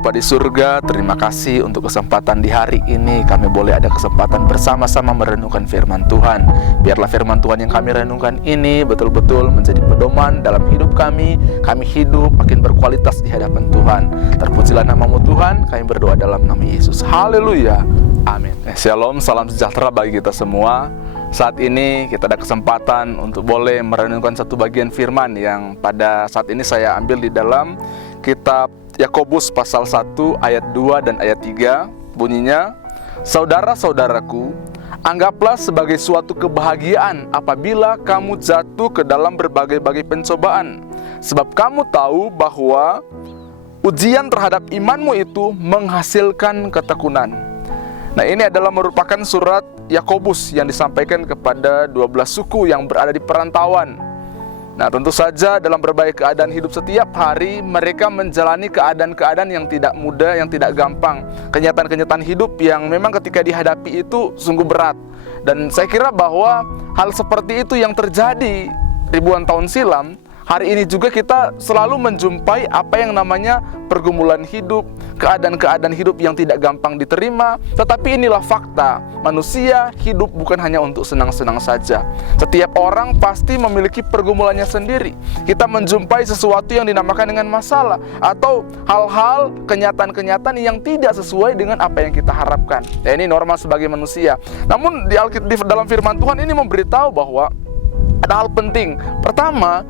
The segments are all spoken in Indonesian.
Bapa di surga, terima kasih untuk kesempatan di hari ini kami boleh ada kesempatan bersama-sama merenungkan firman Tuhan. Biarlah firman Tuhan yang kami renungkan ini betul-betul menjadi pedoman dalam hidup kami. Kami hidup makin berkualitas di hadapan Tuhan. Terpujilah nama-Mu Tuhan, kami berdoa dalam nama Yesus. Haleluya, amin. Shalom, salam sejahtera bagi kita semua. Saat ini kita ada kesempatan untuk boleh merenungkan satu bagian firman yang pada saat ini saya ambil di dalam kitab Yakobus pasal 1 ayat 2 dan ayat 3. Bunyinya, saudara-saudaraku, anggaplah sebagai suatu kebahagiaan apabila kamu jatuh ke dalam berbagai-bagai pencobaan, sebab kamu tahu bahwa ujian terhadap imanmu itu menghasilkan ketekunan. Nah, ini adalah merupakan surat Yakobus yang disampaikan kepada 12 suku yang berada di perantauan. Nah, tentu saja dalam berbagai keadaan hidup setiap hari mereka menjalani keadaan-keadaan yang tidak mudah, yang tidak gampang. Kenyataan-kenyataan hidup yang memang ketika dihadapi itu sungguh berat. Dan saya kira bahwa hal seperti itu yang terjadi ribuan tahun silam, hari ini juga kita selalu menjumpai apa yang namanya pergumulan hidup, keadaan-keadaan hidup yang tidak gampang diterima. Tetapi inilah fakta, manusia hidup bukan hanya untuk senang-senang saja. Setiap orang pasti memiliki pergumulannya sendiri. Kita menjumpai sesuatu yang dinamakan dengan masalah, atau hal-hal, kenyataan-kenyataan yang tidak sesuai dengan apa yang kita harapkan. Ya, ini normal sebagai manusia. Namun di dalam firman Tuhan ini memberitahu bahwa ada hal penting. Pertama,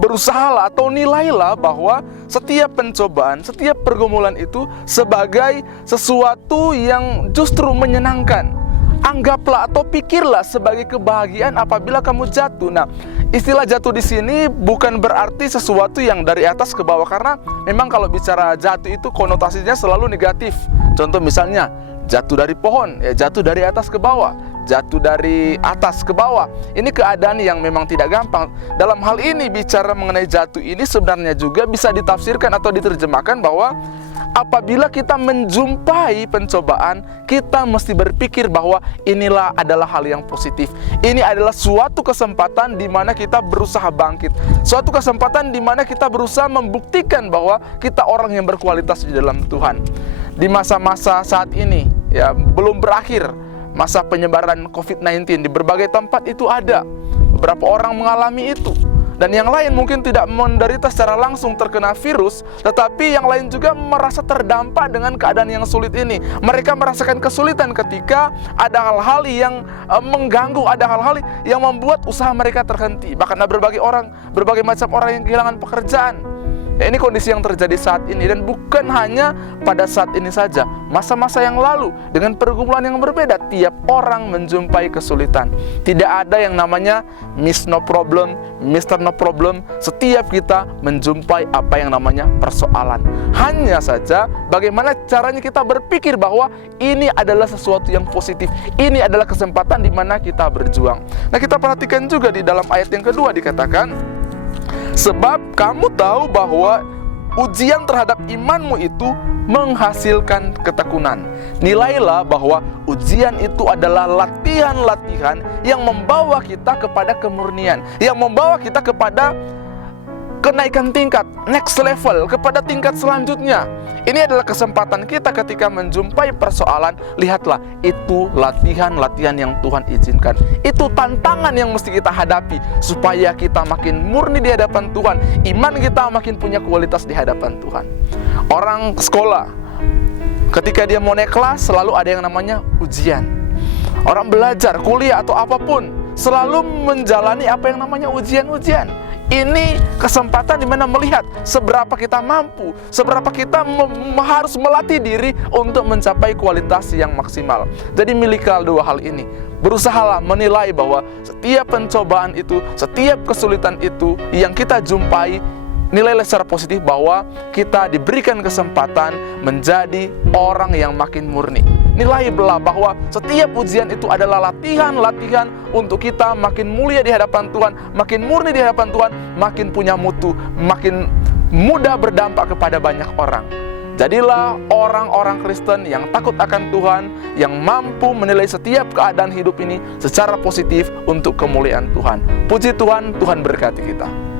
berusahalah atau nilailah bahwa setiap pencobaan, setiap pergumulan itu sebagai sesuatu yang justru menyenangkan. Anggaplah atau pikirlah sebagai kebahagiaan apabila kamu jatuh. Nah, istilah jatuh di sini bukan berarti sesuatu yang dari atas ke bawah, karena memang kalau bicara jatuh itu konotasinya selalu negatif. Contoh misalnya, jatuh dari pohon, ya jatuh dari atas ke bawah, jatuh dari atas ke bawah. Ini keadaan yang memang tidak gampang. Dalam hal ini bicara mengenai jatuh ini sebenarnya juga bisa ditafsirkan atau diterjemahkan bahwa apabila kita menjumpai pencobaan, kita mesti berpikir bahwa inilah adalah hal yang positif. Ini adalah suatu kesempatan di mana kita berusaha bangkit. Suatu kesempatan di mana kita berusaha membuktikan bahwa kita orang yang berkualitas di dalam Tuhan. Di masa-masa saat ini, ya belum berakhir, masa penyebaran COVID-19 di berbagai tempat itu ada. Beberapa orang mengalami itu. Dan yang lain mungkin tidak menderita secara langsung terkena virus, tetapi yang lain juga merasa terdampak dengan keadaan yang sulit ini. Mereka merasakan kesulitan ketika ada hal-hal yang mengganggu, ada hal-hal yang membuat usaha mereka terhenti. Bahkan ada berbagai macam orang yang kehilangan pekerjaan. Ya, ini kondisi yang terjadi saat ini, dan bukan hanya pada saat ini saja. Masa-masa yang lalu dengan pergumulan yang berbeda, tiap orang menjumpai kesulitan. Tidak ada yang namanya Miss No Problem, Mr. No Problem. Setiap kita menjumpai apa yang namanya persoalan. Hanya saja bagaimana caranya kita berpikir bahwa ini adalah sesuatu yang positif. Ini adalah kesempatan di mana kita berjuang. Nah, kita perhatikan juga di dalam ayat yang kedua dikatakan, sebab kamu tahu bahwa ujian terhadap imanmu itu menghasilkan ketekunan. Nilailah bahwa ujian itu adalah latihan-latihan yang membawa kita kepada kemurnian, yang membawa kita kepada kenaikan tingkat, next level, kepada tingkat selanjutnya. Ini adalah kesempatan kita ketika menjumpai persoalan. Lihatlah, itu latihan-latihan yang Tuhan izinkan. Itu tantangan yang mesti kita hadapi supaya kita makin murni di hadapan Tuhan. Iman kita makin punya kualitas di hadapan Tuhan. Orang sekolah, ketika dia mau naik kelas, selalu ada yang namanya ujian. Orang belajar, kuliah atau apapun, selalu menjalani apa yang namanya ujian-ujian. Ini kesempatan di mana melihat seberapa kita mampu, seberapa kita harus melatih diri untuk mencapai kualitas yang maksimal. Jadi milikilah dua hal ini. Berusahalah menilai bahwa setiap pencobaan itu, setiap kesulitan itu yang kita jumpai, nilailah secara positif bahwa kita diberikan kesempatan menjadi orang yang makin murni. Nilailah bahwa setiap ujian itu adalah latihan-latihan untuk kita makin mulia di hadapan Tuhan, makin murni di hadapan Tuhan, makin punya mutu, makin mudah berdampak kepada banyak orang. Jadilah orang-orang Kristen yang takut akan Tuhan, yang mampu menilai setiap keadaan hidup ini secara positif untuk kemuliaan Tuhan. Puji Tuhan, Tuhan berkati kita.